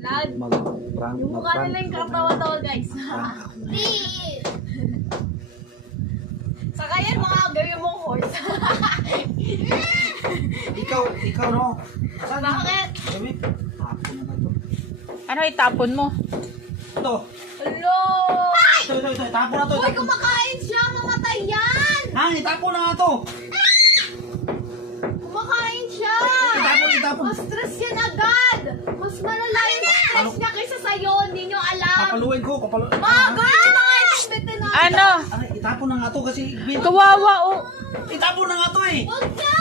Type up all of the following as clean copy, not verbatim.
Lad. Yung mukha nila yung katawa-tawa, guys. Saka yan, mga gawin mong horse. Ikaw no? Saan na? Bakit? Sabi, tapon na to. Ano itapon mo? Ito. Hello! Ito, itapon na to. Uy, kumakain siya! Mamatay yan! Ha, itapon na nga to. Kumakain siya! Itapon. Mas stress yan agad! Mas malala yung stress niya kaysa sa'yo, hindi nyo alam! Papaluin ko. Gawin na nga yung veterinar! Ano? Ano, itapon na nga to kasi... Kawawa oh. Itapon na nga to eh. Huwag niya!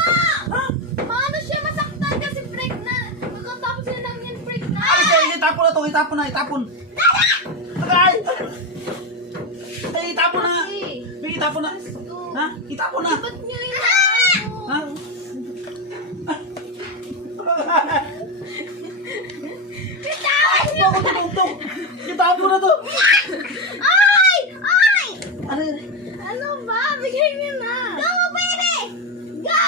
Paano siya masaktan kasi pregnant? Magkatapos na lang yan pregnant! Ano siya, itapon na to. Itapon. Ay, itapon na nga. May itapon na. Ha? Itapon na. Ba't niya inaano? Ha? Ako tumutong. Itapon na to. Ay! Ano? Ano ba? Bigay niyo na! Go, baby! Go!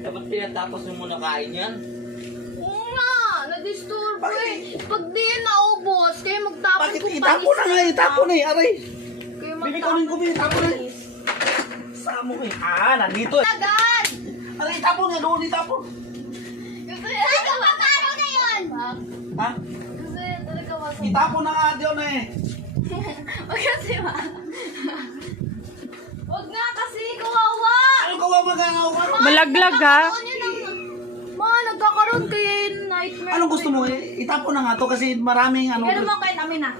Dapat pinatapos mo muna kain yan. Oo nga! Na-disturb ko eh! Pag di yan naubos, kayo magtapon Bakit kung itapon na nga? Itapon eh. Aray. Kayo Bibikunin ko. Itapon na. Samo eh. Nandito eh. Agad! Aray, itapon nga doon. Itapon. Gusto niya talaga masaro na yun! Ha? Gusto niya talaga masaro. Itapon na nga doon eh. Huwag kasi ma. Huwag nga kasi, kawawa! Ano ka ba magagawa? Malaglag ha. Nagkakaroon kayo yung nightmare. Anong gusto mo eh? Itapon na nga to kasi maraming ano. Ganun mo kayo namin na.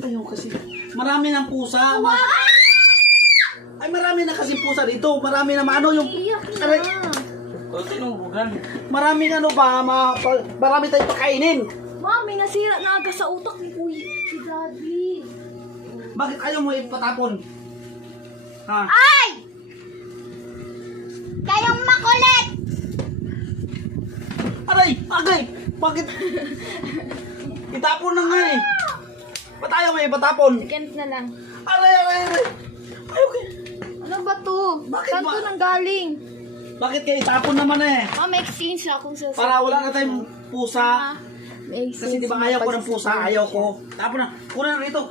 Ayaw kasi. Marami ng pusa. Ay, marami na kasi pusa dito. Marami na ano yung... Iyak na. Aray, O, tinubugan. maraming ano ba? Marami tayong pakainin. Mami, nasira na agad sa utak ni Kuya. Si Daddy. Bakit ayaw mo ipatapon? Ha? Ay! Kayong makulit! Aray! Agay! Bakit? Itapon na nga eh. Ba't ayaw mo ipatapon? Second na lang. Aray! Ayaw kayo. Ano ba to? Bakit Saan ba? to nanggaling? Bakit kayo itapon naman eh? Mama, exchange na akong sasabihin. Para wala na tayong pusa. Kasi di ba ayaw ko ng pusa? Ayaw ko. Tapon na. Kuna na rito.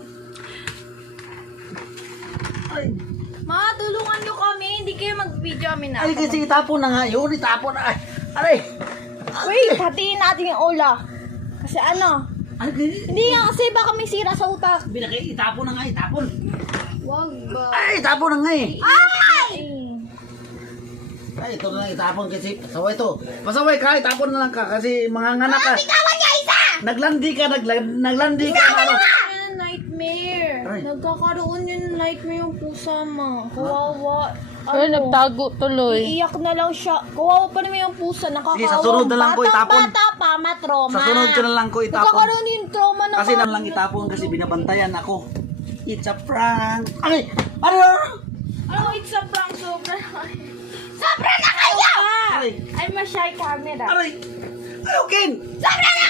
Ay. Ma, tulungan nyo kami. Hindi kayo mag-video kami na. Ay, kasi itapon na nga yun. Itapon na. Ay. Aray. Wait, hatiin natin yung ula. Kasi ano? Ay, Hindi nga kasi baka may sira sa utak. binaki. Itapon na nga. Itapon. Wag ba? Ay, itapon na nga eh. Ay! Ay, ito na itapon kasi pasaway to. Pasaway ka. Itapon na lang ka. Kasi mga nganak ka. Bitawan niya isa! Naglandi ka. Naglandi ka. Ano? Yan, nightmare. Ay. Nagkakaroon yun ng nightmare yung pusa mo. Kawawa. Ay, nagtago tuloy. Iiyak na lang siya. Kawawa pa naman yung pusa. Nakakawa. Sige, sa sunod na lang ko itapon. Bata pa, matroma. Sa sunod ko na lang ko itapon. Nagkakaroon yung trauma na Kasi lang itapon kasi binabantayan ako. It's a prank. Ay! Ano? Ano, it's a prank. Sobra na kayo! Aray! I'm a shy camera. Aray! Ayaw, Ken! Sobra na